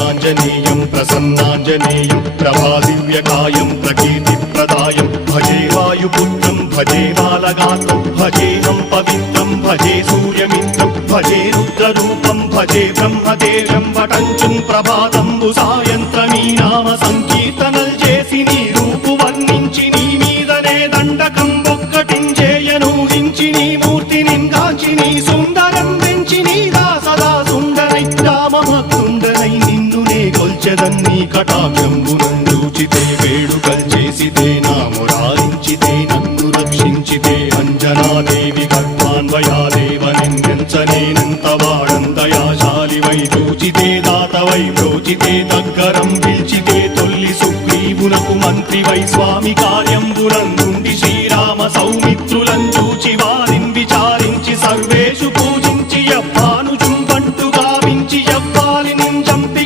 ఆంజనేయం ప్రసన్నాజనేయం ప్రభాదివ్యకాయం ప్రకీర్తిప్రదాయం. భజే వాయుపుత్రం భజే బాలగాత్రం భజేహం పవిత్రం భజే సూర్యమిత్రం భజే రుద్రరూపం భజే బ్రహ్మదేవం వటంచం ప్రభాతంబు సాయంత్రమీ నామ సంకీర్తనల్ చేసి నీ రూపు వర్ణించి నీ మీదనే దండకం ఒక్కటించేయను హించి నీ మూర్తిని గాంచి నీ సుందరం పెంచి నీ దాసదా సుందరై రామభక్తుండనై కొల్చెదన్నీ కటాక్షంబునందూచితే వేడుకల్ చేసితే నా మురారించితే నన్ను రక్షించితే అంజనాదేవి కర్మాన్వయాదేవ నిన్నెంచనేనంత వాడంతయాశాలి వై చూచితే దాతవై ప్రోచితే దగ్గరం పిలిచితే తొల్లి సుగ్రీవునకు మంత్రి వై స్వామి కార్యంబునందుండి శ్రీరామ సౌమిత్రులంచ